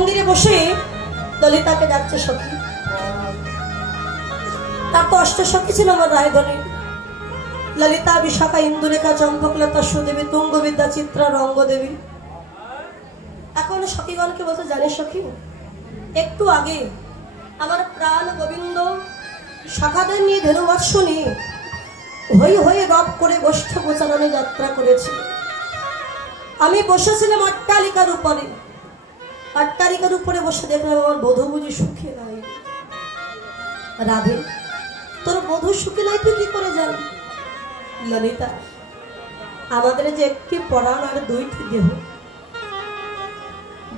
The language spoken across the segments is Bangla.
মন্দিরে বসে ললিতাকে ডাকছে সখী। তার তো অষ্টসখী ছিল আমার রায়ধনী, ললিতা, বিশাখা, ইন্দুরেখা, চম্পকলতা, সুদেবী, তুঙ্গবিদ্যা, চিত্রা, রঙ্গদেবী। এখন সখীগণকে বলতে, জানিস সখী, একটু আগে আমার প্রাণ গোবিন্দ শাখাদের নিয়ে ধেনুবৎস নিয়ে হই হই রব করে গোষ্ঠ গোচারণে যাত্রা করেছে। আমি বসেছিলাম অট্টালিকার উপরে, অট্টালিকার উপরে বসে দেখলাম আমার বধূ বুঝি সুখে নাই। রাধে, তোর বধূ সুখে নাই তুই কি করে জানি? ললিতা, আমাদের যে একটি পরাণ আর দুইটি দেহ,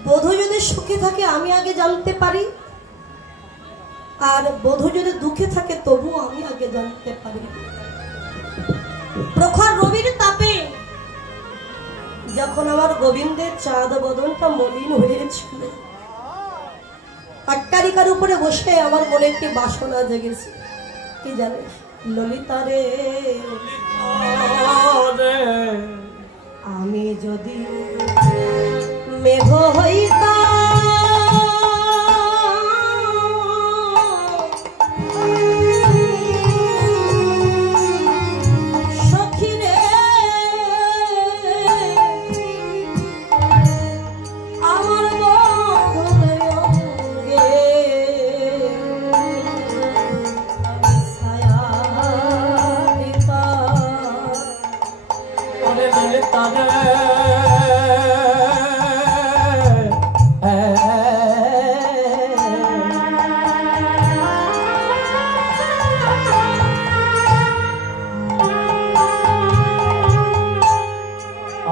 বধূ যদি সুখে থাকে আমি আগে জানতে পারি, আর বধূ যদি দুঃখে থাকে তবু আমি আগে জানতে পারি। প্রখর রবির তাপে যখন আমার গোবিন্দের চাঁদ বদনটা মলিন হয়েছিল, অট্টালিকার উপরে বসে আমার মনে একটি বাসনা জেগেছে। কি জানিস ললিতা রে, আমি যদি মেঘ হইতাম,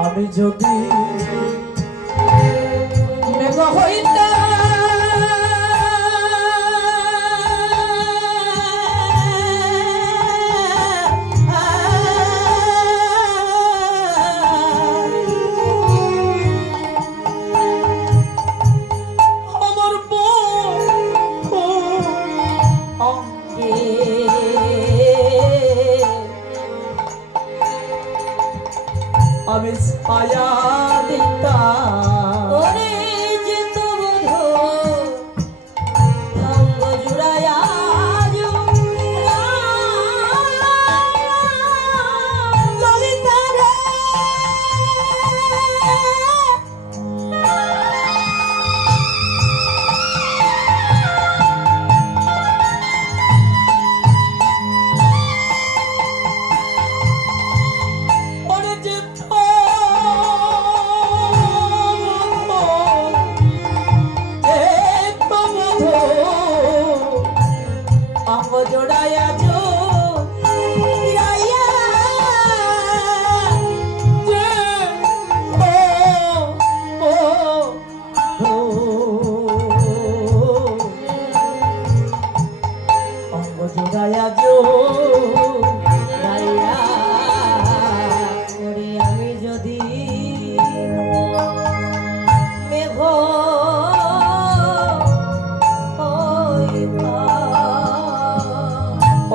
আমি যদি মেঘ হইতাম, আমার অঙ্গে আমি ছায়া দিতাম। ওরে যে তো বধূ অঙ্গ জুড়াইয়া ললিতা রে, ওরে যে জোড়াইয়া আমি যদি মেঘ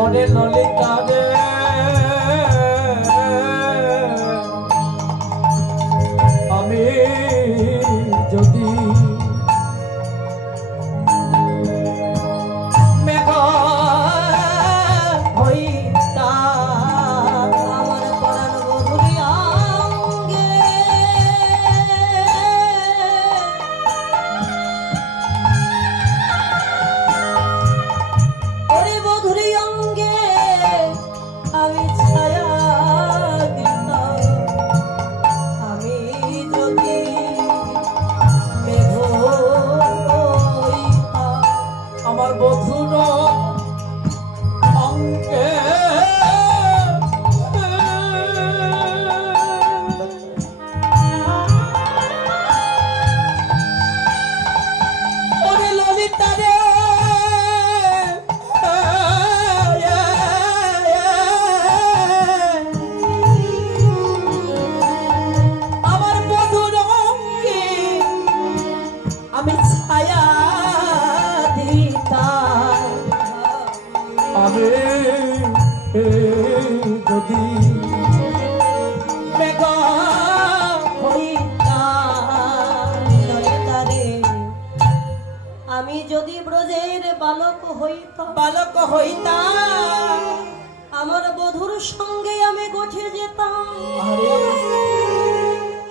ওরে ললিতা রে, আমি যদি মেঘ হইতাম, আমার পরাণ বধূরি অঙ্গে ওরে বধূরি অঙ্গে আমি ছায়া দিতাম। আমি যদি মেঘ হইতাম, আমার বধূর অঙ্গে ওরে ললিতা রে, আমার বধূর অঙ্গে আমি ছায়া দিতাম। আমি যদি মেঘ হইতাম, ললিতা রে, ব্রজের বালক হইতাম, বালক হইতাম, আমার বধুর সঙ্গে আমি গোঠে যেতাম, আরে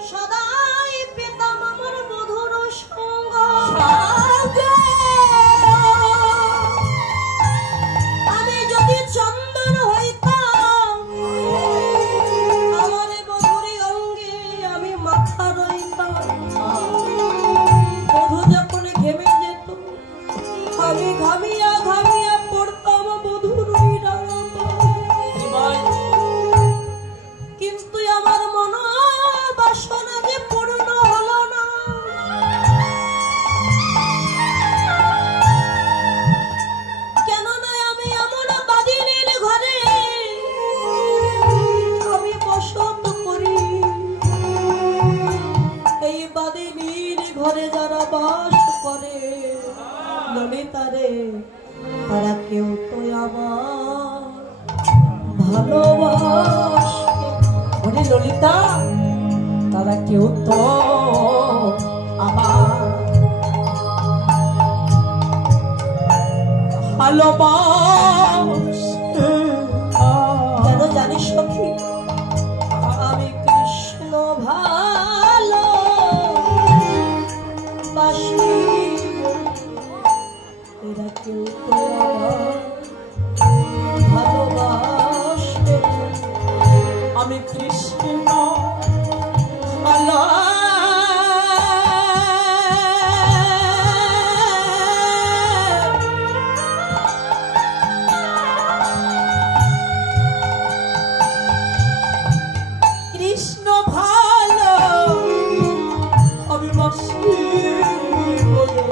সদাই পেতাম আমার বধুর সঙ্গ। আমি যদি চন্দন হইতাম, আমার বধুর অঙ্গে আমি মাথা রইতাম। বধু যখন ঘেমে যেত, আমি ঘামিয়া ঘামিয়া পড়তাম বধুর ওই রাঙা পায়ে। কিন্তু আমার মনোবাসনা যে পূর্ণ হলো না। কেননা আমি এমন বাদিনীর ঘরে আমি বসত করি। এই বাদিনীর ঘরে যারা বাস করে ললিতারে, তারা কেউ তো আমার ভালোবাসে। ওরে ললিতা, তারা কেউ তো আমার ভালোবাসে। কেন জানিস সখী, আমি কৃষ্ণ ভালোবাসি। এরা কেউ তো আমার ভালোবাসে। আমি কৃষ্ণ ভালো কৃষ্ণ ভালো আমি বাসি বলে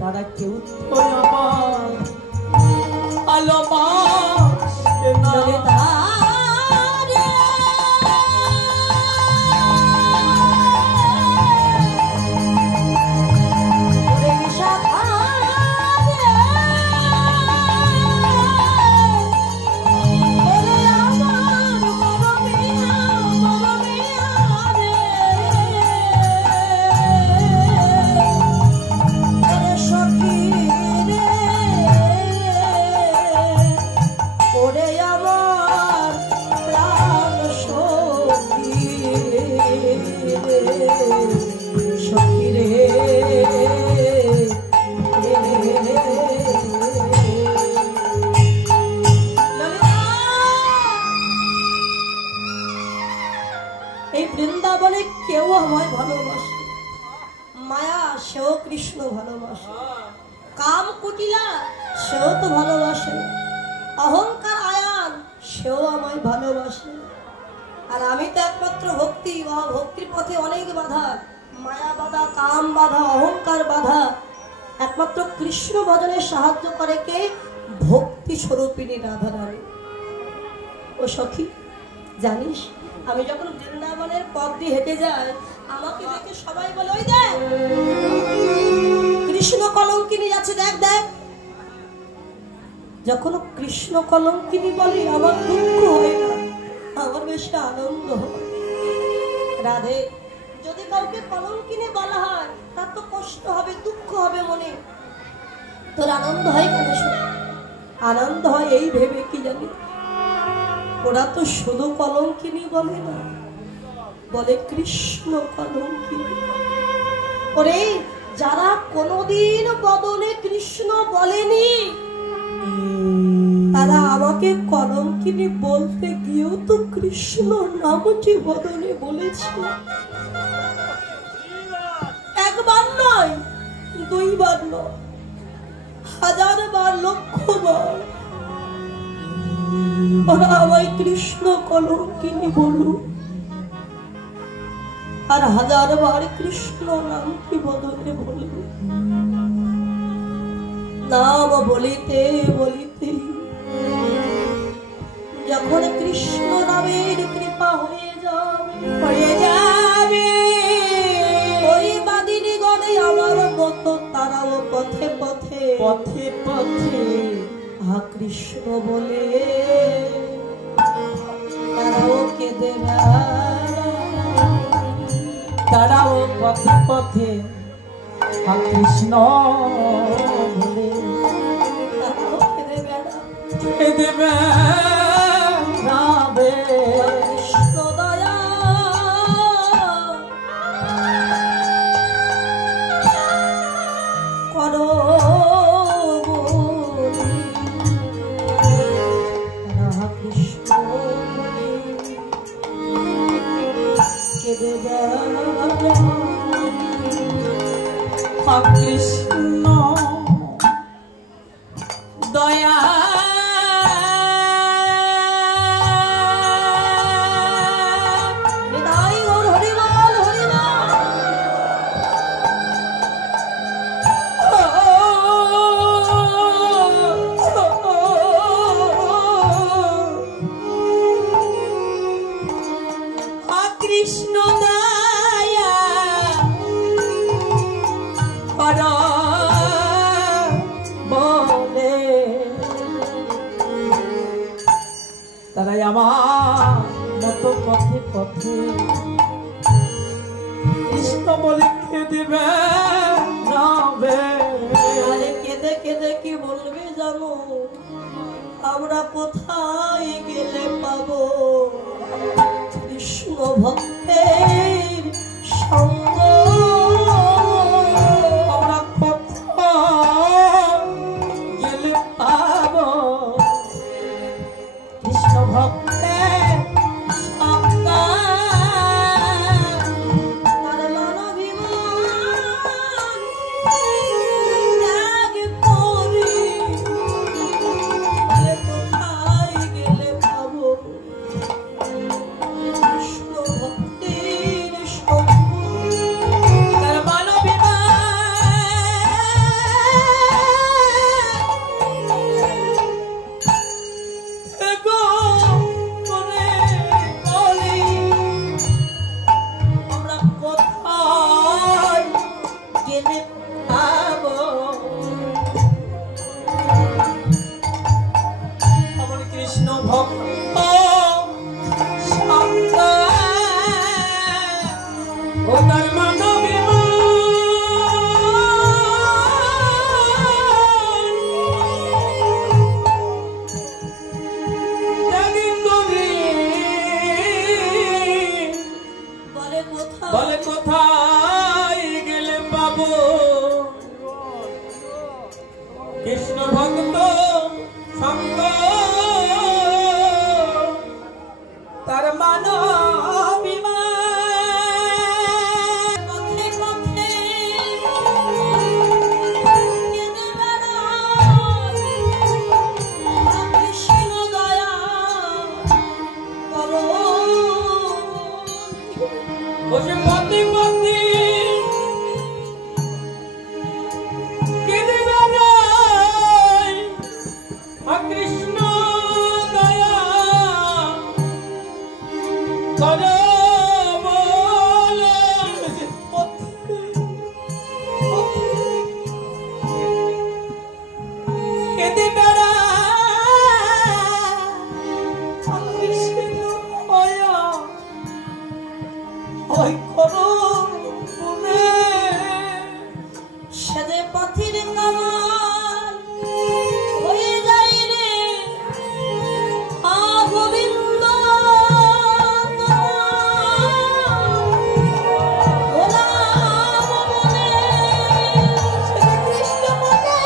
তারা কেউ তো আমার ভালোবাসে না। এই বৃন্দাবনে কেউ আমায় ভালোবাসে। মায়া সেও কৃষ্ণ ভালোবাসে, কাম কুটিলা সেও তো ভালোবাসে, অহংকার আয়ান সেও আমায় ভালোবাসে। আর আমি তো একমাত্র ভক্তি, ভক্তির পথে অনেক বাধা, মায়া বাধা, কাম বাধা, অহংকার বাধা। একমাত্র কৃষ্ণ ভজনে সাহায্য করে কে? ভক্তি স্বরূপিণী রাধারানী। ও সখী, জানিস আমি যখন বৃন্দাবনের পথ দিয়ে হেঁটে যাই, আমাকে দেখে সবাই বলে, ওই দেখ কৃষ্ণ কলঙ্কিনী যাচ্ছে, দেখ দেখ। যখন কৃষ্ণ কলঙ্কিনী বলে আমার দুঃখ হয় না, আমার বেশি আনন্দ হয়। রাধে, যদি কাউকে কলঙ্কিনী বলা হয় তার তো কষ্ট হবে, দুঃখ হবে মনে। তোর আনন্দ হয় কেন? আনন্দ হয় এই ভেবে কি জানি, ওরা তো শুধু কলঙ্কিনী বলে না, বলে কৃষ্ণ কলঙ্কিনী। ওরে, যারা কোনোদিন বদনে কৃষ্ণ বলেনি, তারা আমাকে কলঙ্কিনী বলতে গিয়েও তো কৃষ্ণ নামটি বদনে বলেছে। একবার নয়, দুইবার নয়, হাজারবার, লক্ষবার ওরা আমায় কৃষ্ণ কলঙ্কিনী বলুক, আর হাজারবার কৃষ্ণ নামটি বদলে বলবে। নাম বলিতে বলিতে যখন কৃষ্ণ নামের কৃপা হয়ে যাবে, ওই বাদিনী গণে আমার মতো তারাও পথে পথে পথে পথে হা কৃষ্ণ বলে তারাও কেঁদে বেড়ায়। তারাও পথে পথে কৃষ্ণ বলে কেঁদে বেড়া কেঁদে বেড়াবে কৃষ্ণ দয়া করো বলি। রাধা কৃষ্ণ বলে কেঁদে বেড়া কৃষ্ণ দয়া নিতাই গৌর হরিবল হরিবল। কৃষ্ণ দয়া করো বলে তারাই আমার মতো পথে পথে কৃষ্ণ বলে খেদিবে যাবে। আরে কেঁদে কেঁদে কি বলবে জানো, আমরা কোথায় গেলে পাবো কৃষ্ণ ভক্তের সঙ্গ। আমরা কোথায় গেলে পাবো কৃষ্ণ ভক্তের সঙ্গ। তার মানবিমান ত্যাগ করি, আরে কোথায় গেলে পাবো কৃষ্ণ ভক্তের সঙ্গ। তার আমরা কোথায় গেলে পাবো আমার কৃষ্ণ ভক্ত সঙ্গ। ও তার বলে কোথায় গেলে পাবো কৃষ্ণ ভক্ত সঙ্গ। তার মানবিমান পথে পথে কেঁদে বেড়াই, কৃষ্ণ দয়া করো। বসে পথে পথে কেঁদে বেড়াই, কৃষ্ণ দয়া করো বলে। কেঁদে বেড়াই, কৃষ্ণ দয়া ওই করো বলে। সেদে পথির কামাল হয়ে যাই রে আ গোবিন্দ। গোলাম বলে সেদে কৃষ্ণ বলে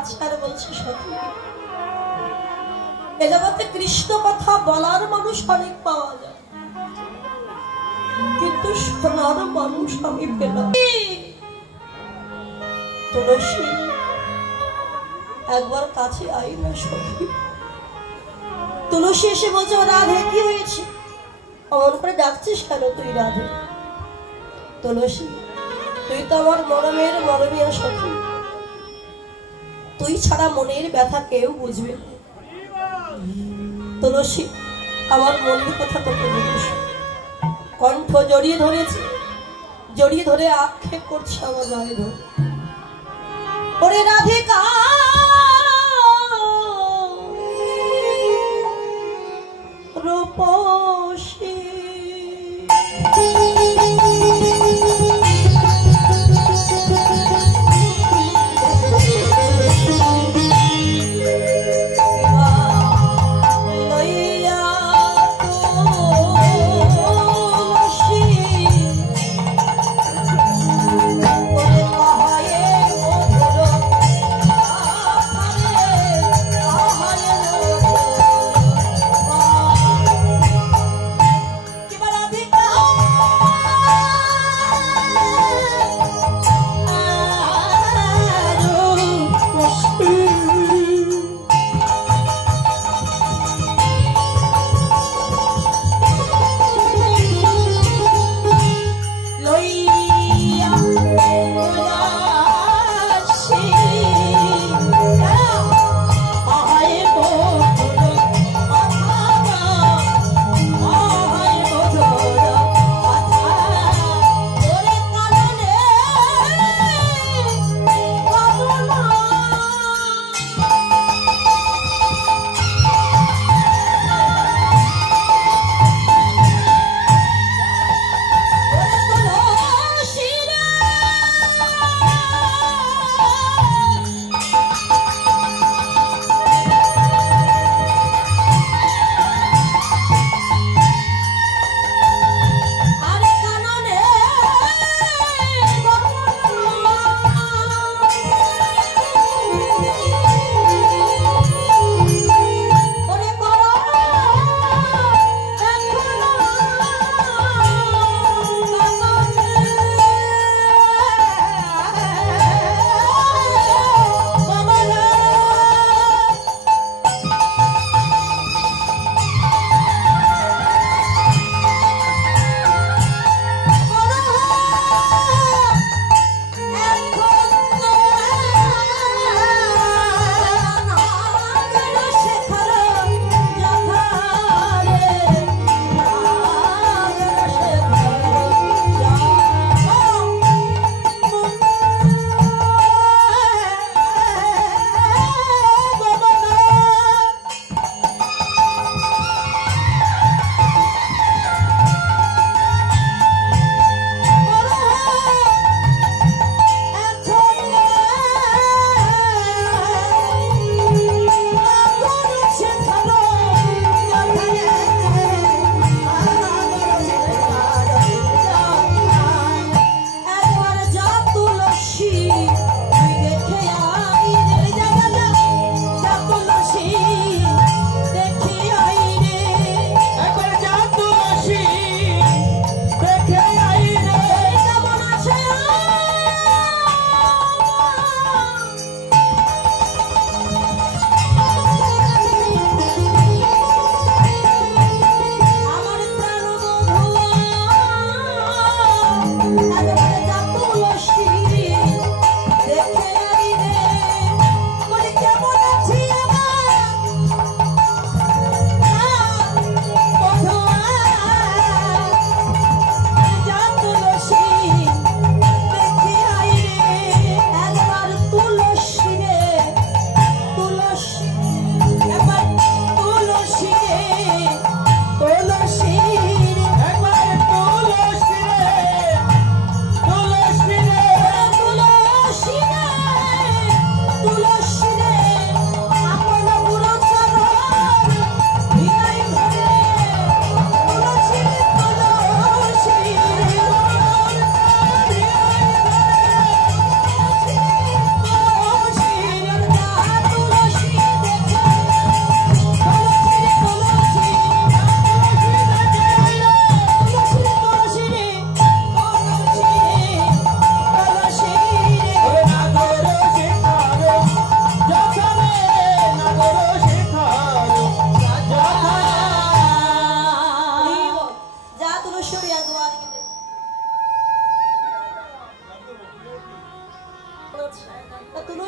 আছে আর বলছে সখী এ জগতে কৃষ্ণ কথা বলার মানুষ অনেক পাওয়া যায়, কিন্তু শোনার মানুষ আমি পেলাম। তুলসী একবার কাছে আই না সখী। তুলসী এসে বলছে রাধে কি হয়েছে, অমন করে ডাকছিস কেন তুই রাধে? তুলসী তুই তো আমার মরমের মরমিয়া সখী, তুই ছাড়া মনের ব্যথা কেউ বুঝবে না। তুলসী আমার মনের কথা তোকে বলিস। কণ্ঠ জড়িয়ে ধরেছে, জড়িয়ে ধরে আক্ষেপ করছে আমার গায়ে ধরে, ওরে রাধিকা রূপসী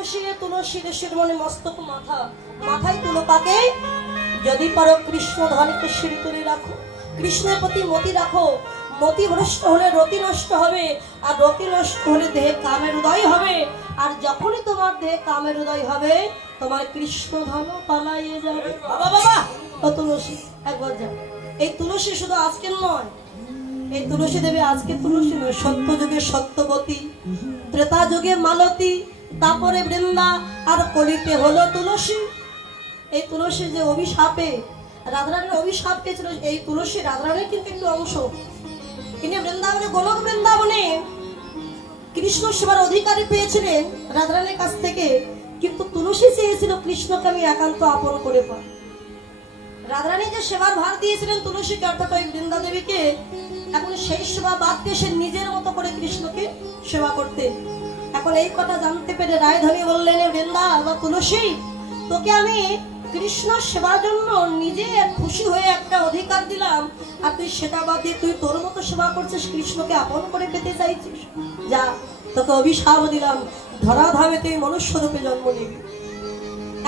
তুলসীর শিরোমণি মস্তক মাথা, মাথায় তুলো কাকে? যদি পারো কৃষ্ণ ধনকে শির তুলে রাখো, কৃষ্ণের প্রতি মতি রাখো। মতি ভ্রষ্ট হলে রতি নষ্ট হবে, আর রতি নষ্ট হলে দেহে কামের উদয় হবে। আর যখনই তোমার দেহে কামের উদয় হবে, তোমার কৃষ্ণ ধন পালাইয়ে যাবে। বাবা বাবা, ও তুলসী একবার যাও। এই তুলসী শুধু আজকের নয়, এই তুলসী দেবী আজকে তুলসী নয়, সত্য যুগে সত্যবতী, ত্রেতা যুগে মালতী, তারপরে বৃন্দা, আর কলিতে হলো তুলসী। এই তুলসী যে অভিশাপে রাধারানীর অভিশাপ পেয়েছিল, এই তুলসী রাধারানীর কিন্তু একটু অংশ। তিনি বৃন্দাবনে, গোলক বৃন্দাবনে কৃষ্ণ সেবার অধিকারী পেয়েছিলেন রাধারানীর কাছ থেকে, কিন্তু তুলসী চেয়েছিল কৃষ্ণকে আমি একান্ত আপন করে পাই। রাধারানী যে সেবার ভার দিয়েছিলেন তুলসীকে, অর্থাৎ ওই বৃন্দা দেবীকে, এখন সেই সেবা বাদ দিয়ে সে নিজের মতো করে কৃষ্ণকে সেবা করতে। এখন এই কথা জানতে পেরে রায়ধনী বললেন, বৃন্দা বা তুলসী, তোকে আমি কৃষ্ণ সেবার জন্য নিজে খুশি হয়ে একটা অধিকার দিলাম, আর তুই সেটা বাদ দিয়ে তুই তোর মতো সেবা করছিস, কৃষ্ণকে আপন করে পেতে চাইছিস। যা, তোকে অভিশাপ দিলাম, ধরাধামে তুই মনুষ্য রূপে জন্ম নিবি।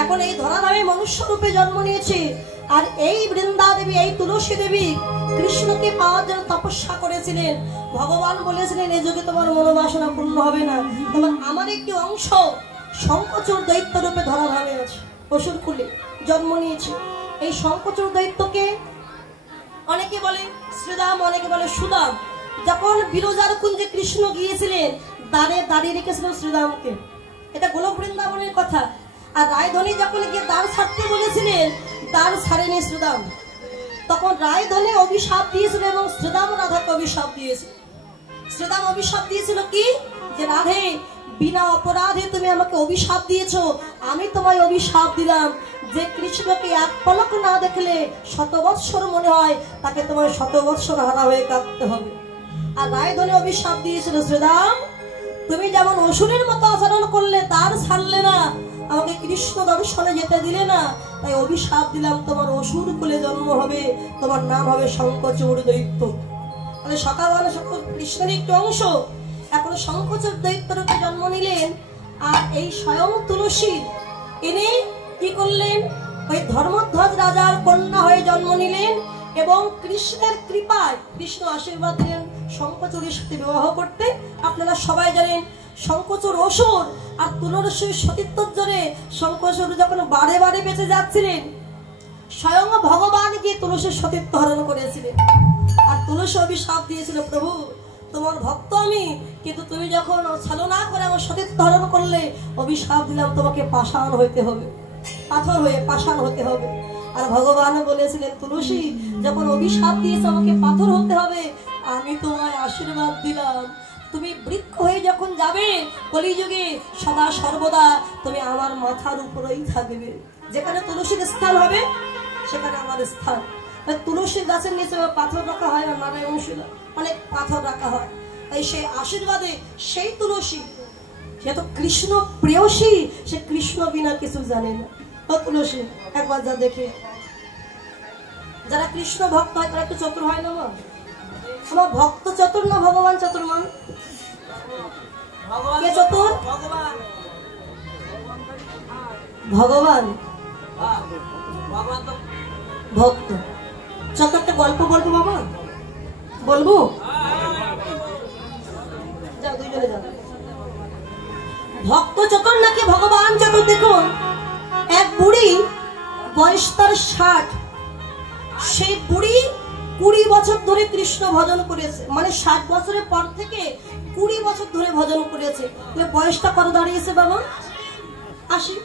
এখন এই ধরাধামে মনুষ্য রূপে জন্ম নিয়েছে, আর এই বৃন্দা দেবী, এই তুলসী দেবী কৃষ্ণকে পাওয়ার জন্য তপস্যা করেছিলেন। ভগবান বলেছিলেন, এই যুগে তোমার মনোবাসনা পূর্ণ হবে না, তোমার আমার একটি অংশ শঙ্খচূড় দৈত্য রূপে ধরাধামে আছে, অসুর কুলে জন্ম নিয়েছে। এই শঙ্খচূড় দৈত্যকে অনেকে বলে শ্রীরাম, অনেকে বলে সুদাম। যখন বিরজার কুঞ্জে কৃষ্ণ গিয়েছিলেন, দ্বারে দাঁড়িয়ে রেখেছিলেন শ্রীরামকে, এটা গোলক বৃন্দাবনের কথা। আর রায়ধনী যখন গিয়ে দ্বার ছাড়তে বলেছিলেন, দ্বার ছাড়েনি শ্রীরাম। তখন রায়ধনী অভিশাপ দিয়েছিল এবং শ্রীরাম রাধাকে অভিশাপ দিয়েছিল। শ্রীরাম অভিশাপ দিয়েছিল কি, যে রাধে, বিনা অপরাধে তুমি আমাকে অভিশাপ দিয়েছো, আমি তোমায় অভিশাপ দিলাম যে কৃষ্ণকে এক পলক না দেখলে 100 বৎসর মনে হয়, তাকে তোমায় 100 বৎসর হারা হয়ে কাঁদতে হবে। আর রায়ধনী অভিশাপ দিয়েছিল, শ্রীরাম তুমি যেমন অসুরের মতো আচরণ করলে, দ্বার ছাড়লে না, আমাকে কৃষ্ণ দর্শনে যেতে দিলে না, তাই অভিশাপ দিলাম তোমার অসুর কুলে জন্ম হবে, তোমার নাম হবে শঙ্খচূড় দৈত্য। তাহলে সকালবেলা সকল কৃষ্ণের একটু অংশ এখন শঙ্খচূড় দৈত্য রূপে জন্ম নিলেন। আর এই স্বয়ং তুলসী ইনি কি করলেন, ওই ধর্মধ্বজ রাজার কন্যা হয়ে জন্ম নিলেন, এবং কৃষ্ণের কৃপায় কৃষ্ণ আশীর্বাদ দিলেন শঙ্খচূড়ের সাথে বিবাহ করতে। আপনারা সবাই জানেন শঙ্খচূড় অসুর, আর তুলসীর সতীত্বের জোরে শঙ্খচূড় যখন বারে বারে বেঁচে যাচ্ছিলেন, স্বয়ং ভগবান গিয়ে তুলসীর সতীত্ব হরণ করেছিলেন। আর তুলসী অভিশাপ দিয়েছিল, প্রভু তোমার ভক্ত আমি, কিন্তু তুমি যখন ছলনা করে আমার সতীত্ব হরণ করলে, অভিশাপ দিলাম তোমাকে পাষাণ হইতে হবে, পাথর হয়ে পাষাণ হতে হবে। আর ভগবান বলেছিলেন, তুলসী যখন অভিশাপ দিয়েছে আমাকে পাথর হতে হবে, আমি তোমায় আশীর্বাদ দিলাম, তুমি বৃক্ষ হয়ে যখন যাবে কলিযুগে, সদা সর্বদা তুমি আমার মাথার উপরেই থাকবে। যেখানে তুলসীর স্থান হবে সেখানে আমার স্থান। তুলসীর গাছের নিচে পাথর রাখা হয়, আর নারায়ণ শিলা অনেক পাথর রাখা হয়। তাই সেই আশীর্বাদে সেই তুলসী, সে তো কৃষ্ণ প্রেয়সী, সে কৃষ্ণ বিনা কিছু জানে না। ও তুলসী একবার যা দেখে, যারা কৃষ্ণ ভক্ত হয় তারা একটু চতুর হয় না? আমার ভক্ত চতুর না ভগবান চতুর্মান? কে চতুর? ভগবান। ভক্ত চতুর। একটা গল্প বলবো বাবা, বলবো? যাও দুইজনে যাও। ভক্ত চতুর নাকি ভগবান চতুর? দেখুন, এক বুড়ি বয়স তার 60, সেই বুড়ি 20 বছর ধরে কৃষ্ণ ভজন করেছে, মানে 60 বছরের পর থেকে 20 বছর ধরে ভজন করেছে। বয়সটা কত দাঁড়িয়েছে বাবা? 80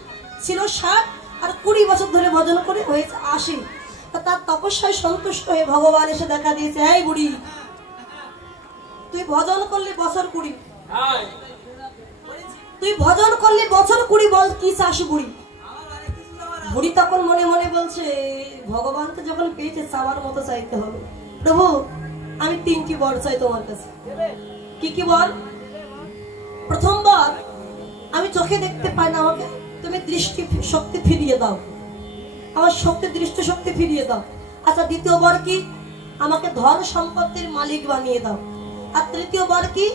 ছিল 60, আর 20 বছর ধরে ভজন করে হয়েছে 80। তার তপস্যায় সন্তুষ্ট হয়ে ভগবান এসে দেখা দিয়েছে, এই বুড়ি তুই ভজন করলি বছর 20, তুই ভজন করলি বছর 20, বল কি চাস? বুড়ি বুড়ি তখন মনে মনে বলছে, ভগবানকে যখন পেয়েছে চাওয়ার মতো চাইতে হবে। প্রভু আমি 3টি বর চাই তোমার কাছে। কি কি বর? প্রথমবার, আমি চোখে দেখতে পাই না, আমাকে তুমি দৃষ্টি শক্তি ফিরিয়ে দাও, আমার শক্তি দৃষ্টি শক্তি ফিরিয়ে দাও। আচ্ছা, দ্বিতীয়বার কি? আমাকে ধন সম্পত্তির মালিক বানিয়ে দাও। আর তৃতীয়বার কি?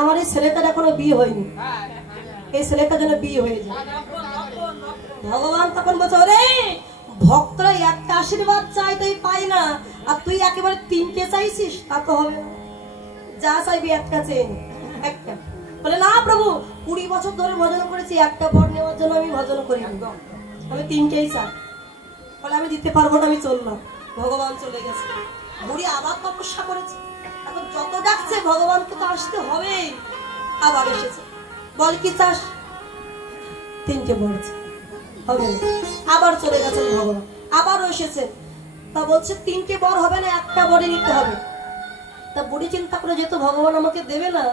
আমার এই ছেলেটার এখনো বিয়ে হয়নি, এই ছেলেটা যেন বিয়ে হয়ে যায়। ভগবান তখন বলছে, ওরে ভক্তরা একটা আশীর্বাদ চাই তাই পাই না, আর তুই একেবারে তিনটে চাইছিস, তা তো হবে না। যা চাইবি একটা চেয়ে নে, একটা। বলে না প্রভু, 20 বছর ধরে ভজন করেছি, একটা বর নেওয়ার জন্য আমি ভজন করি, আমি তিনটেই চাই। বলে আমি দিতে পারবো না, আমি চললাম। ভগবান চলে গেছে। বুড়ি আবার তপস্যা করেছে, এখন যত ডাকছে ভগবানকে তো আসতে হবে। আবার এসেছে, বল কি চাস? তিনটে বলেছে, হবে না। আবার চলে গেছেন ভগবান, আবারও এসেছেন। তা বলছে তিনটে বর হবে না, একটা বরে নিতে হবে। তা বুড়ি চিন্তা করে, যেহেতু ভগবান আমাকে দেবে না,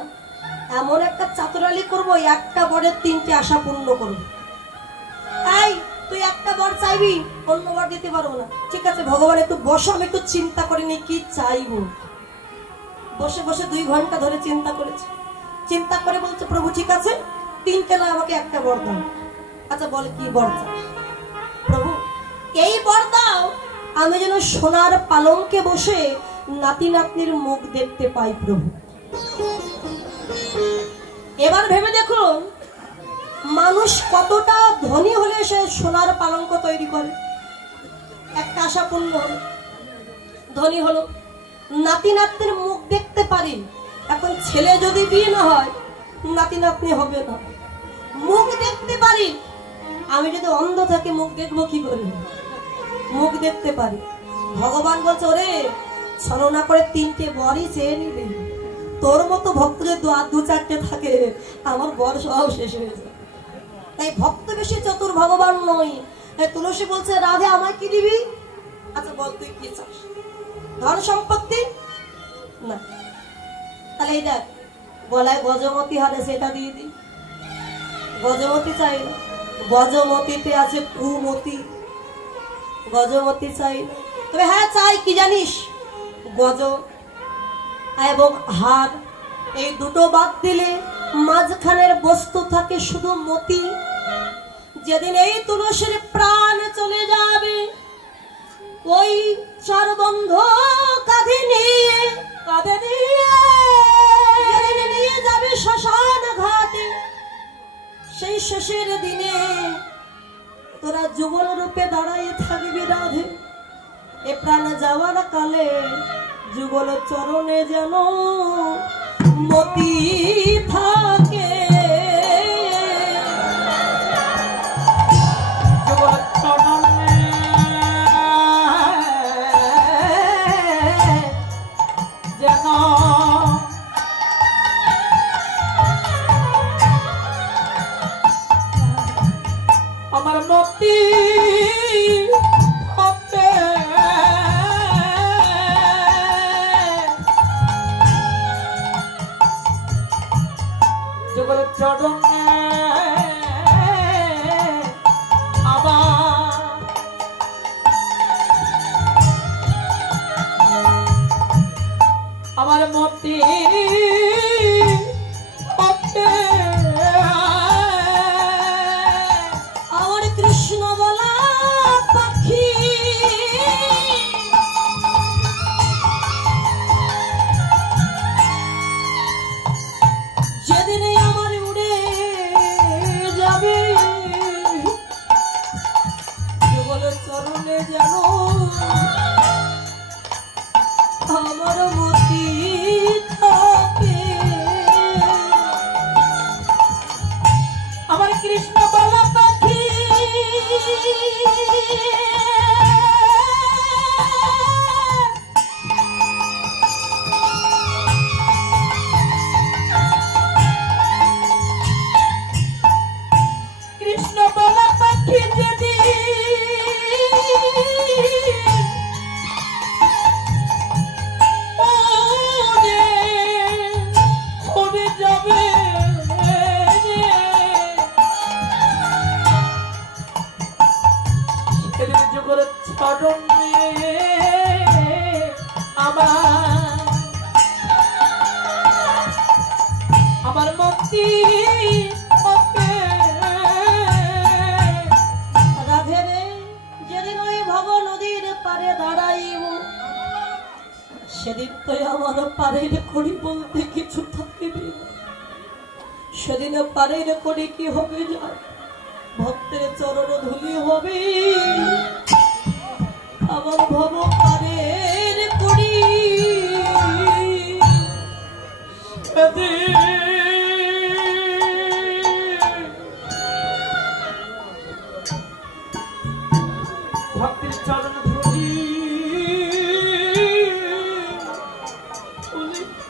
এমন একটা চাতুরালি করবো, একটা বরের তিনটে আশা পূর্ণ করবো। এই তুই একটা বর চাইবি, অন্য বর দিতে পারবো না। ঠিক আছে ভগবান একটু বসো, আমি একটু চিন্তা করিনি কি চাইবো। বসে বসে 2 ঘন্টা ধরে চিন্তা করেছে। চিন্তা করে বলছে, প্রভু ঠিক আছে, তিনটে না, আমাকে একটা বর দাও। আচ্ছা বল কি বর চাও? প্রভু এই বর দাও, আমি যেন সোনার পালঙ্কে বসে নাতি নাতনির মুখ দেখতে পাই প্রভু। এবার ভেবে দেখুন, মানুষ কতটা ধনী হলে সে সোনার পালঙ্ক তৈরি করে। একটা আশা পূর্ণ হলো, ধনী হলো, নাতি নাতনির মুখ দেখতে পারি। এখন ছেলে যদি বিয়ে না হয়, নাতি নাতনি হবে না। মুখ দেখতে পারি, আমি যদি অন্ধ থাকি মুখ দেখবো কি করে? মুখ দেখতে পারি। ভগবান বলছে, ওরে ছলনা করে তিনটে বরই চেয়ে নিবে। তোর মতো ভক্ত যদি 2-4টে থাকে, আমার বর সব শেষ হয়ে যায়। তাই ভক্ত বেশি চতুর ভগবান নয়। তুলসী বলছে, রাধে আমায় কি দিবি? আচ্ছা বল তুই কি চাস? ধন সম্পত্তি না, তাহলে এই দেখ গলায় গজমতি হারে, সেটা দিয়ে দি। গজমতি চাই না, গজমতিতে আছে কুমতি, গজমতি চাই না। তবে হ্যাঁ চাই কি জানিস, গজ এবং হার, এই দুটো বাদ দিলে মাঝখানের বস্তু থাকে শুধু মতি। যেদিন এই তুলসীর প্রাণ চলে যাবে, ওই চারবন্ধ কাঁধে নিয়ে নিয়ে যাবে শ্মশান ঘাটে। সেই শেষের দিনে তোরা যুগল রূপে দাঁড়াই থাকবি রাধে। এ প্রাণ যাওয়ার কালে যুগল চরণে যেন মতি থাকে। যুগল চরণে যেন আমার মতি হবে। যুগল চরণে আবার আমার মতি হবে। আমার কৃষ্ণ বলা পাখি যেদিন আমার উড়ে যাবে, যুগল চরণে যেন আমার মতি থাকে। আমার কৃষ্ণ বলা পাখি কৃষ্ণ বলা পাখি যদি উড়ে যাবে, সেদিন যুগল চরণে আমার মতি হবে। রাধে রে, যেদিন ওই ভব নদীর পারে দাঁড়াইব, সেদিন তো আমার পারের করি বলতে কিছু থাকিবে। সেদিন পারের করে কি হবে না, ভক্তের চরণ ধুলি হবে আমার ভব পারের করি। ভক্তের চরণ ধুলি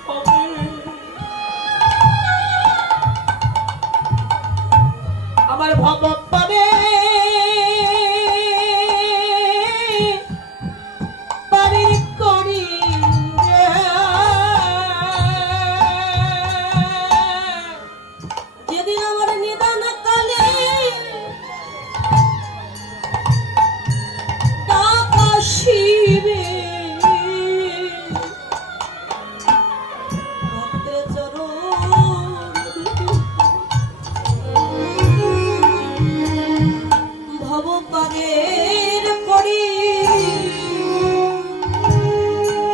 হবে আমার ভব পারে পারের করি। যেদিন আমার নিদান কালে ডাক আসিবে ভক্তের চরণ ভব পারের করি।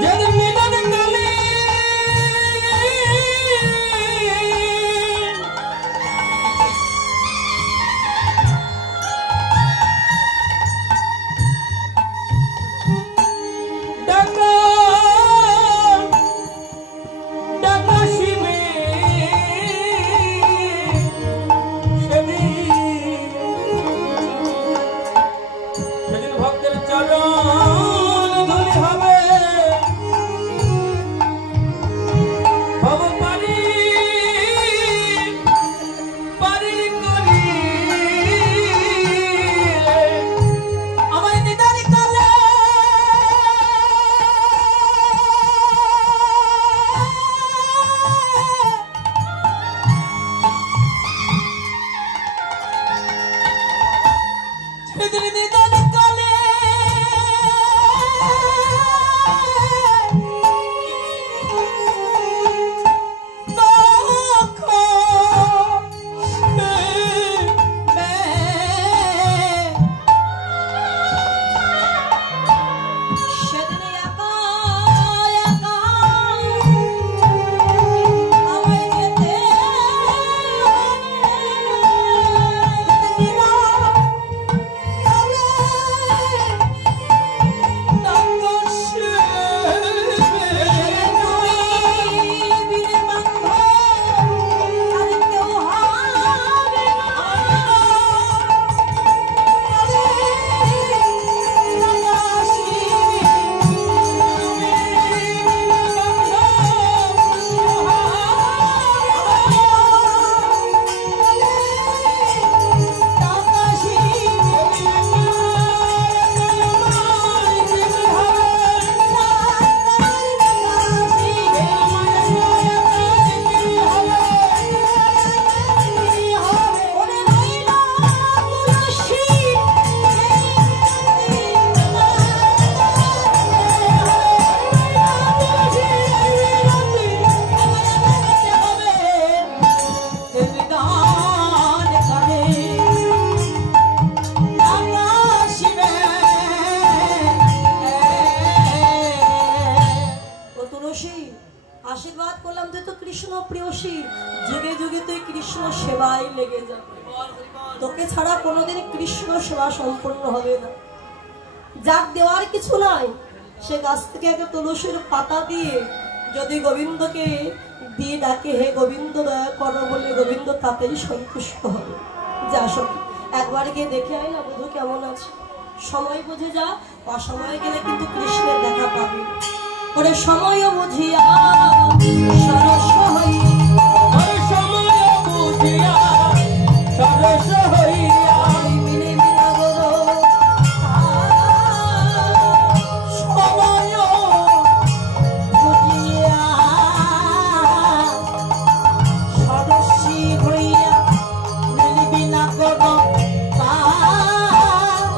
যেদিন নিদান কালে ডাকা শিবে সেদিন ভক্তের চরণ ধুলি হবে ভব পারি পারি করি আমার নিদান কালে সেদিন নিদান কালে সেদিন একা একা আমায় যেতে বীরে বান্ধব আর কেউ হবে না। আশীর্বাদ করলাম তুই তো কৃষ্ণ প্রিয়সী, যুগে যুগে তুই কৃষ্ণ সেবায় লেগে যাবে, তোকে ছাড়া কোনোদিন কৃষ্ণ সেবা সম্পূর্ণ হবে না। যার দেওয়ার কিছু নাই সে গাছ থেকে একটা তুলসীর পাতা দিয়ে যদি গোবিন্দকে দিয়ে ডাকে হে গোবিন্দ দয়া করো বলে গোবিন্দ তাতেই সন্তুষ্ট হবে। যা সখী একবার গিয়ে দেখে আয় না বধূ কেমন আছে, সময় বুঝে যা, অসময়ে গেলে কিন্তু কৃষ্ণের দেখা পাবে। ওরে সময় বুঝিয়া সরস হই, সময় বুঝিয়া সরস হইয়া মিলে মিলা গরো সময় বুঝিয়া সরসী হইয়া মিলবি না কোনো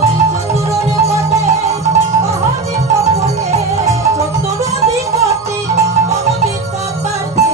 ওই চতুরনে বটে কহনি কপটে, চতুর দিকতে কহনি কপাটে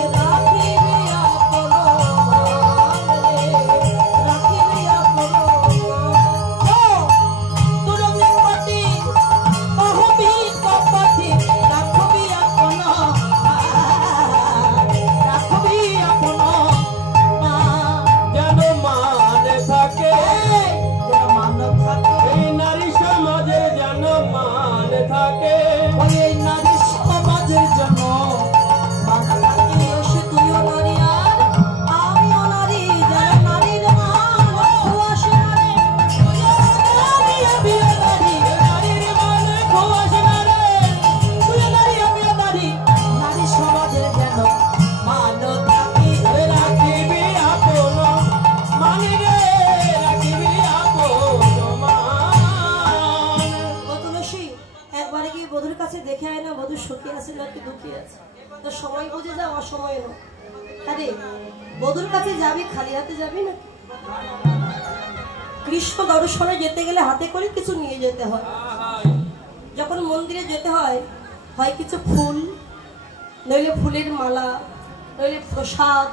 আরে বধুর কাছে যাবি, খালি হাতে যাবি না? কৃষ্ণ দর্শনে যেতে গেলে হাতে করে কিছু নিয়ে যেতে হয়। যখন মন্দিরে যেতে হয়, হয় কিছু ফুল, নইলে ফুলের মালা, নইলে প্রসাদ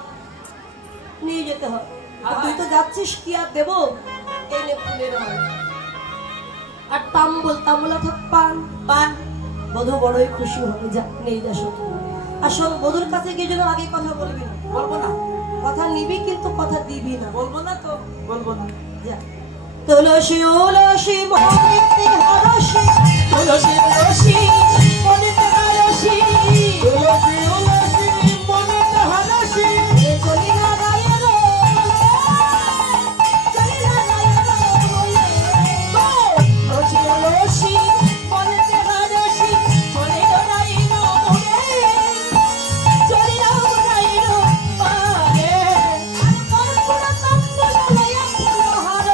নিয়ে যেতে হয়। আর তুই তো যাচ্ছিস, কি আর দেবো? এই নে ফুলের মালা আর তাম্বুল, তাম্বুল অর্থাৎ পান। পান বধূ বড়ই খুশি হবে। যা নিয়ে যা সব। আর শোন, বধুর কাছে গিয়ে যেন আগে কথা বলবি না। বলবো না? কথা নিবি কিন্তু কথা দিবি না। বলবো না তো, বলবো না। যা। তুলসী তুলসী মনিতে হরসি, তুলসী তুলসী মনিতে হরসি, তুলসী তুলসী মনিতে হরসি, চলি না গায়ে রে, চলি না গায়ে রে, তুলসী তুলসী মনিতে হরসি, চলি না গায়ে রে, চলি না গায়ে রে পারে, আর কোন তত্ত্ব লয়া ফুলহার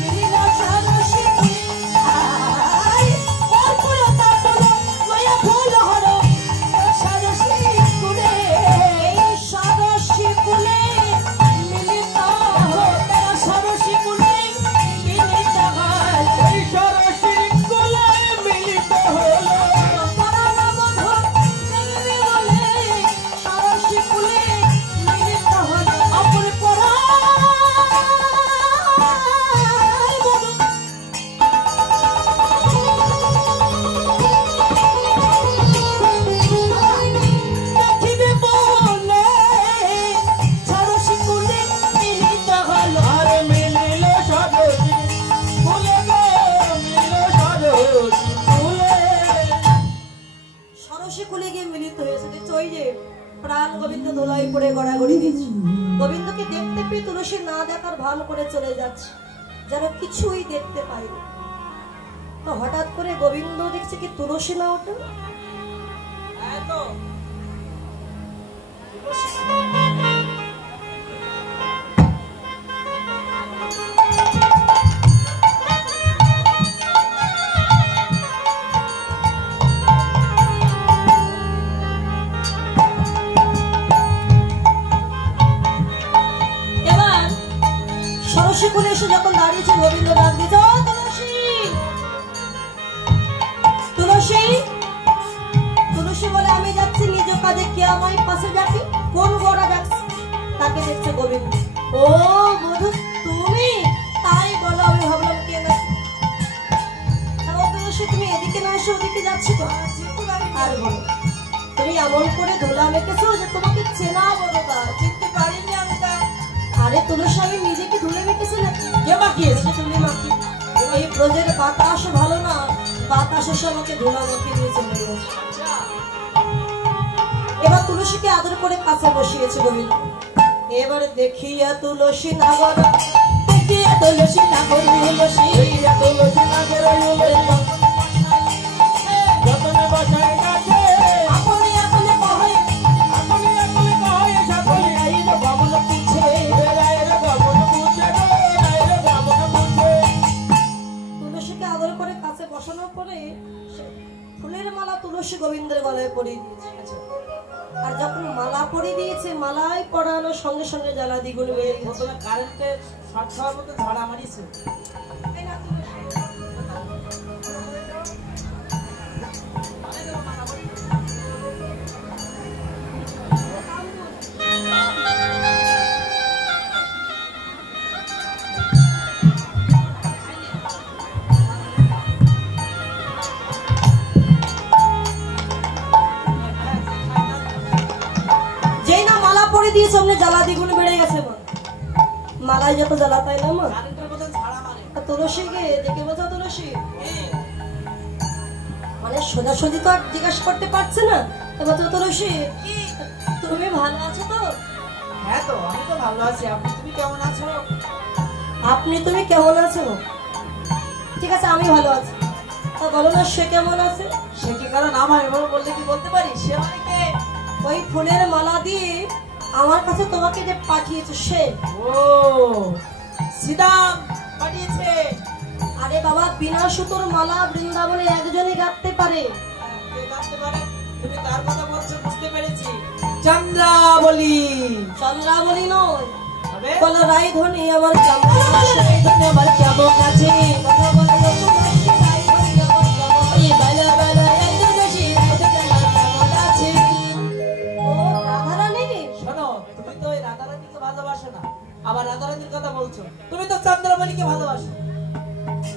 মিলিলা সারসি, আই আর কোন তত্ত্ব লয়া ফুলহার সারসি কুলে, এই সারসি কুলে মিলিতা হতে, সারসি কুলে মিলিতা হয়, এই সারসি কুলে মিলিতা হলো পরাণ বধূ জন্মে বলে, সারসি কুলে মিলিতা হলো অপর পরাণ বধূ। দেখিবে বলে সারসি কুলে মিলিতা হলো, আর মিলিল সারসি কুলে গো, মিলিল সারসি কুলে। সারসি কুলে গিয়ে মিলিত হয়েছে। দেখছো, ওই যে প্রাণ গোবিন্দ ধোলাই পড়ে গড়াগড়ি দিচ্ছে। গোবিন্দকে দেখতে পেয়ে তুলসী না দেখার ভান করে চলে যাচ্ছে, যেন কিছুই দেখতে পায়নি। তো হঠাৎ করে গোবিন্দ দেখছে কি তুলসী না ওঠে। এবার সরস্বী কুলে এসে যখন দাঁড়িয়েছে, গোবিন্দ ডাক দিয়েছে, ও তুলসী, তুলসী। তুলসী বলে, আমি যাচ্ছি নিজ কাজে, কে আমায় পাশে যাবি? কোন গোড়া যাচ্ছে? তাকে দেখছে গোবিন্দ। ও বধূ তুমি? তাই বলো, আমি ভাবলাম কে না। ও তুলসী, তুমি এদিকে না এসে ওদিকে যাচ্ছি তো? আর বলো, তুমি এমন করে ধুলা মেখেছো যে তোমাকে চেনা বড় তা চিনতে পারিনি আমি। তা আরে তুলসী, আমি নিজেকে ধুলে মেখেছি না? কে মাখিয়েছে? তুমি মাখি। এই ব্রজের বাতাস ভালো না, বাতাস এসে আমাকে ধুলা মাখিয়ে দিয়ে চলে গেছে। এবার তুলসীকে আদর করে কাছে বসিয়েছে গোবিন্দ। এবারে দেখিয়া তুলসী নাগর, দেখিয়া তুলসী নাগর, তুলসী তুলসী নাগর, যতনে বসায় গাছে, আপনি আপনি কহে, আপনি আপনি কহে, সকলে আইলো বাবুল পুছে, রায়ের বাবুল পুছে, রায়ের বাবুল পুছে। তুলসীকে আদর করে কাছে বসানোর পরে ফুলের মালা তুলসী গোবিন্দের গলায় পরিয়ে দিয়েছে। আর যখন মালা পরিয়ে দিয়েছে, মালায় পরানোর সঙ্গে সঙ্গে জ্বালা দ্বিগুণ বেড়ে গেছে। কারেন্টের শর্ট খাওয়ার মতো ধারা মারিছে। যেই না মালা পরে দিয়েছে, অমনি জ্বালা দ্বিগুণ বেড়ে গেছে। মা মালায় যত জ্বালা পায় না মা, তুলসীকে দেখে বোঝা। তুলসী মানে সোজাসুজি তো আর জিজ্ঞাসা করতে পারছে না। এবার তো তুলসী, তুমি ভালো আছো তো? হ্যাঁ তো, আমি তো ভালো আছি। তুমি কেমন আছো? তুমি কেমন আছো? ঠিক আছে, আমি ভালো আছি। তা বলো না, সে কেমন আছে? সে কি কারণ আমার এভাবে বললে কি বলতে পারি? সে অনেকে ওই ফুলের মালা দিয়ে আমার কাছে তোমাকে যে পাঠিয়েছে সে। ও সীতাম পাঠিয়েছে। আরে বাবা, বিনা সুতোর মালা বৃন্দাবনে একজনই গাঁথতে পারে। কে গাঁথতে পারে? তুমি তার কথা বলছো, বুঝতে পেরেছি। চন্দ্রাবলী। চন্দ্রাবলী নয়, হবে বলো রায়ধনী আমার কেমন আছে? তুমি আমার কেমন আছে কথা বলো রঘুবংশী রায়ধনী আমার কেমন আছে? এই বেলা বেলা এত বেশি রাত বেলা কেমন আছে ও রাধারানী, শোনো তুমি তো ওই রাধারানীকে ভালোবাসো না আবার রাধারানীর কথা বলছো তুমি তো চন্দ্রমণিকে ভালোবাসো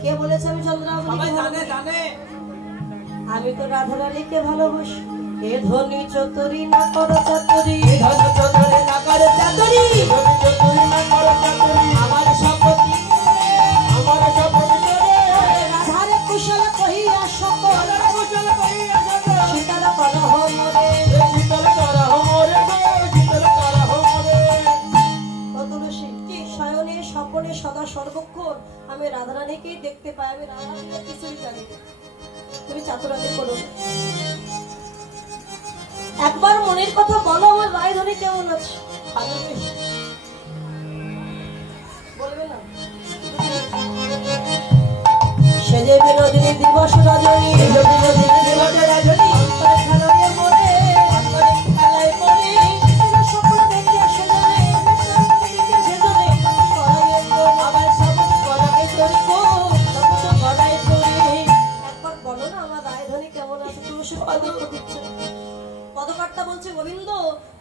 কে বলেছে আমি সবাই চন্দ্রাবলীকে জানে ভালোবাসি? জানে আমি তো রাধারানীকে ভালোবাসি। এ ধনী চতুরী না করো চাতুরী, এই ধন চতুরে না করে চাতুরি আমার সম্পত্তি রাধারে কুশল কহিয়া সকল শীতল কলহ মোরে। ও তুলসী, কি শয়নে স্বপনে সদা সর্বক্ষণ আমি রাধারানীকেই দেখতে পাই, আমি রাধারানীকে কিছুই জানি না। তুমি চাতুরানি করো, একবার মনের কথা বলো, আমার রায়ধনী কেমন আছে? বলবে না? সে যে বিনোদিনী দিবস রজনী, অন্তরে খেলায় মরে, এরা স্বপ্ন দেখিয়া সেজনে, দেখিয়া সেজনে, করাইয়ে তোর আবার শপথ করাই তোর গো, শপথ করাই তোরে। একবার বলো না আমার রায়ধনী কেমন আছে? তুলসী পদক দিচ্ছে, পদকারটা বলছে গোবিন্দ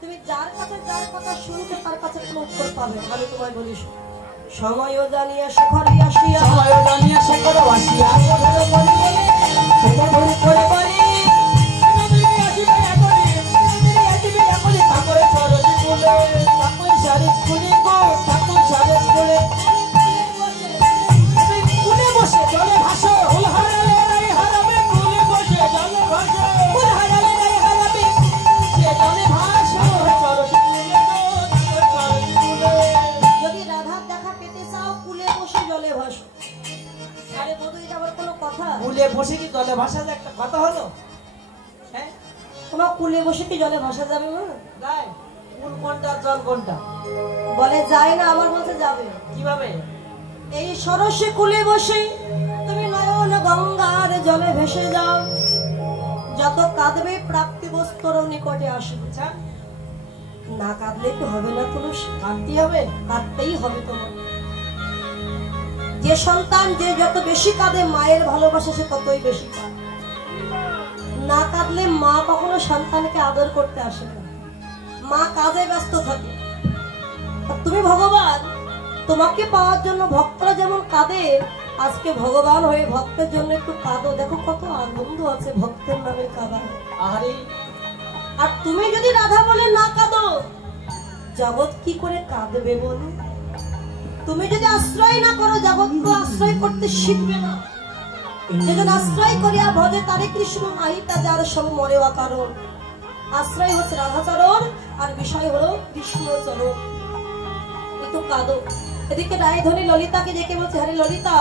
তুমি যার কাছে যার কথা শুনছো তার কাছে কোনো উত্তর পাবে না। আমি তোমায় বলি সময়ও জানিয়া শেখরে আসিয়া যদি রাধার দেখা পেতে চাও কুলে বসে জলে ভাসো। আরে বধূ, এটা আবার কোনো কথা? কুলে বসে কি জলে ভাসা যে একটা কথা হলো হ্যাঁ কোনো কুলে বসে কি জলে ভাসা যাবে না? যায় কুল কোনটা আর জল কোনটা বলে যায় না, আবার বলতে যাবে। কিভাবে এই সরসে কুলে বসে তুমি নয়ন গঙ্গার জলে ভেসে যাও, যত কাঁদবে প্রাপ্তি বস্তুর নিকটে আসবে। আচ্ছা না কাঁদলে কি হবে না তুলসী? কাঁদতে হবে কাঁদতেই হবে তোমার। যে সন্তান যে যত বেশি কাঁদে মায়ের ভালোবাসা সে ততই বেশি পায়। না কাঁদলে মা কখনো সন্তানকে আদর করতে আসে না, মা কাজে ব্যস্ত থাকে। আর তুমি ভগবান, তোমাকে পাওয়ার জন্য ভক্তরা যেমন কাঁদে, আজকে ভগবান হয়ে ভক্তের জন্য একটু কাঁদো, দেখো কত আনন্দ আছে ভক্তের নামে কাঁদা। আরে আর তুমি যদি রাধা বলে না কাঁদো, জগৎ কি করে কাঁদবে বলো? তুমি যদি আশ্রয় না করো, জগৎকে আশ্রয় করতে শিখবে না। যেজন আশ্রয় করিয়া ভজে তারে কৃষ্ণ আহিতা যার সব মরেওয়া কারণ। আশ্রয় হচ্ছে রাধাচরণ আর বিষয় হলো কৃষ্ণচরণ। একটু কাঁদো। এদিকে রায়ধনী ললিতাকে ডেকে বলছে, আরে ললিতা,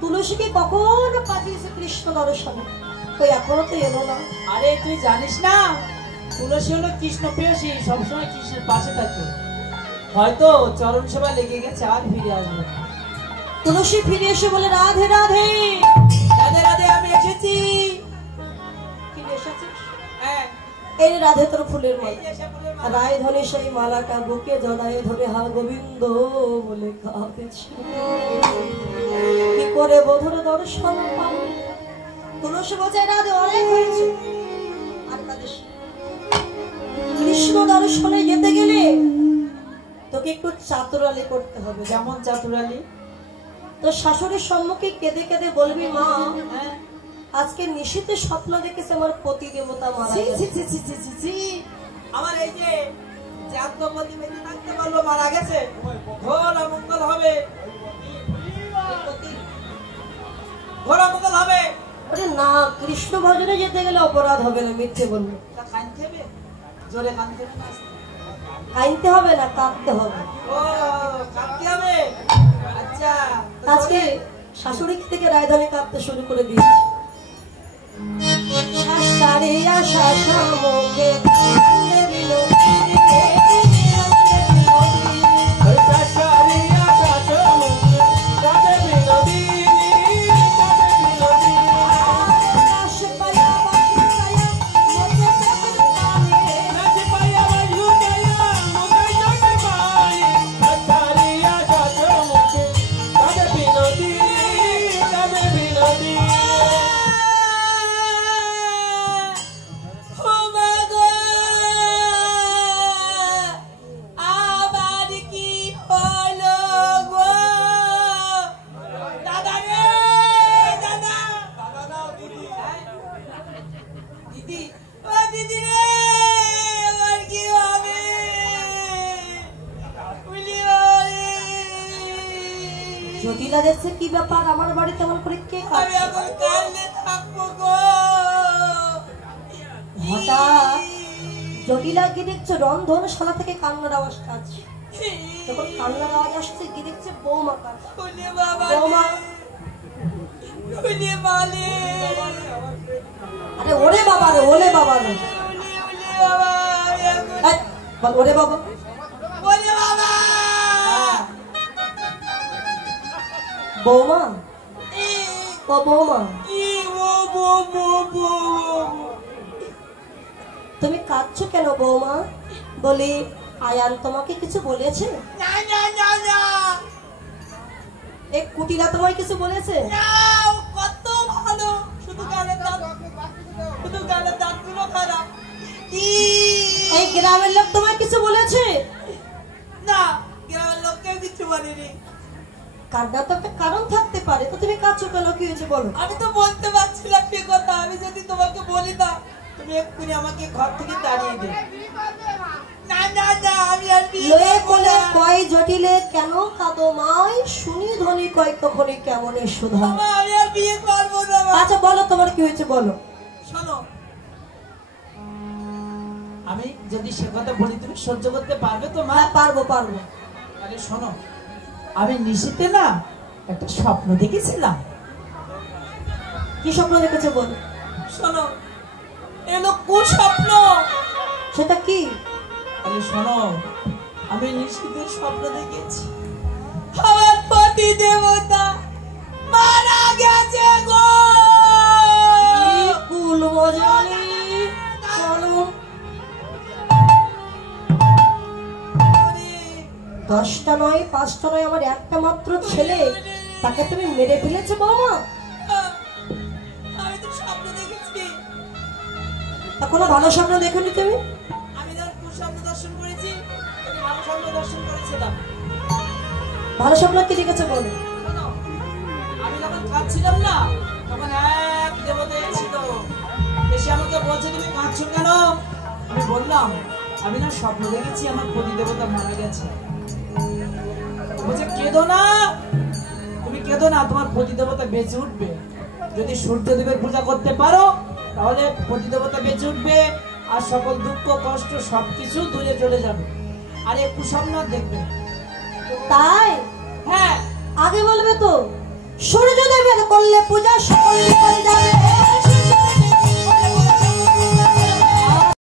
তুলসীকে কখন পাঠিয়েছে কৃষ্ণ দর্শনে, তো এখনো তো এলো না। আরে তুই জানিস না তুলসী হলো কৃষ্ণ প্রেয়সী সবসময় কৃষ্ণের পাশে থাকে হয়তো চরণ সেবা লেগে গেছে আর ফিরে আসবে তুলসী ফিরে এসে বলে, রাধে রাধে। রাধে রাধে আমি এসেছি ফিরে এসেছিস? হ্যাঁ এই রাধে তোর ফুলের এই মালা। যে সে ফুলের মালা। রায়ধনী সেই মালাটা বুকে জড়ায় ধরে হা গোবিন্দ বলে কাঁদেছে। কি করে বধুর দর্শন পাবো? তুলসী বলছে, রাধে অনেক হয়েছে, আর কাঁদিস না। কৃষ্ণ দর্শনে যেতে গেলে তোকে একটু চাতুরালি করতে হবে। যেমন চাতুরালি তোর শাশুড়ির সম্মুখে কেঁদে কেঁদে বলবি, মা হ্যাঁ আজকে নিশীথে স্বপ্ন দেখেছে আমার পতি দেবতা মারা ছি, গেছে। ছি, ছি, ছি, ছি, ছি। আমার এই যে আত্মপতি বেঁচে থাকতে পারলো মারা গেছে ঘোর অমঙ্গল হবে ঘোর অমঙ্গল হবে ওরে না, কৃষ্ণ ভজনে যেতে গেলে অপরাধ হবে না, মিথ্যে বলবো। তা কাঁদতে হবে জোরে কাঁদতে হবে না কাঁদতে হবে না, কাঁদতে হবে। ও কাঁদতে হবে আচ্ছা তো আজকে শাশুড়ি থেকে রায়ধনী কাঁদতে শুরু করে দিয়েছে। শাড়িয়া শাসা মুখে কান্দে বিনোদিনীকে, আকাশ পায়া বাঁশি পায়া মোতে প্রেমের গানে, জটিলা দেখছে কি ব্যাপার আমার বাড়িতে এমন করে কে আমি এখন কাঁদলে থাকবো গো। হঠাৎ জটিলা কি দেখছো রন্ধনশালা থেকে কান্নার আওয়াজটা আছে। যখন কান্নার আওয়াজ আসছে কি দেখছে বৌমা কাঁদছে। ওলে বাবা বৌমা ওলে মালে আরে ওরে বাবা রে ওলে বাবা রে ওলে বাবা এই, বল ওরে বাবা ওলে বাবা বৌমা ও বৌমা ই ও বো বো বো তুমি কাঁদছো কেন বৌমা? বলি আয়ান তোমাকে কিছু বলেছে? না না না না এই কুটিলা তোমায় কিছু বলেছে? না ও কত ভালো শুধু গালের দাঁতগুলো খারাপ এই গ্রামের লোক তোমায় কিছু বলেছে? না গ্রামের লোককে কিছু বলেনি। কান্না তো একটা কারণ থাকতে পারে, তো তুমি কাঁদছো কেন, কি হয়েছে বলো? আমি তো বলতে পারছিলাম সে কথা, আমি যদি তোমাকে বলি না তুমি এক্ষুনি আমাকে ঘর থেকে তাড়িয়ে দেবে। না না না আমি আর বিয়ে লয়ে করবো কোলে না। কয় জটিলে কেন কাঁদো মাই, শুনি ধ্বনি কয় তখনই কেমন সুধা। বাবা, আমি আর বিয়ে করবো না মা। আচ্ছা বলো তোমার কি হয়েছে বলো। শোনো, আমি যদি সে কথা বলি তুমি সহ্য করতে পারবে তো মা? হ্যাঁ পারবো পারবো। আরে শোনো, আমি নিশিতে না একটা স্বপ্ন দেখেছিলাম। কি স্বপ্ন দেখেছো বলো। শোনো, এলো কোন স্বপ্ন? সেটা কি? আরে শোনো, আমি নিশিতের স্বপ্ন দেখেছি আমার পতি দেবতা মারা গেছে গো। কুল মজানি চলো। 10টা নয় 5টা নয় আমার একটা মাত্র ছেলে, তাকে তুমি মেরে ফেলেছো বৌমা। আমি তো স্বপ্ন দেখেছি। এখনো ভালো স্বপ্ন দেখোনি তুমি? আমি যখন কুস্বপ্ন দর্শন করেছি আমি ভালো স্বপ্ন দর্শন করেছিলাম। ভালো স্বপ্ন কি দেখেছো বলো। শোনো, আমি যখন কাঁদছিলাম না তখন এক দেবতা ছিল, এসে আমাকে বলছে তুমি কাঁদছো কেন? আমি বললাম আমি না স্বপ্ন দেখেছি আমার পতি দেবতা মারা গেছে। বলছে কেঁদো না, তুমি কেঁদো না, তোমার পতি দেবতা বেঁচে উঠবে। যদি সূর্যদেবের পূজা করতে পারো তাহলে পতি দেবতা বেঁচে উঠবে আর সকল দুঃখ কষ্ট সবকিছু দূরে চলে যাবে আর একটু স্বপ্ন দেখবে। তাই হ্যাঁ, আগে বলবে তো সূর্যদেবের করলে পূজা সকল বিপদ যাবে।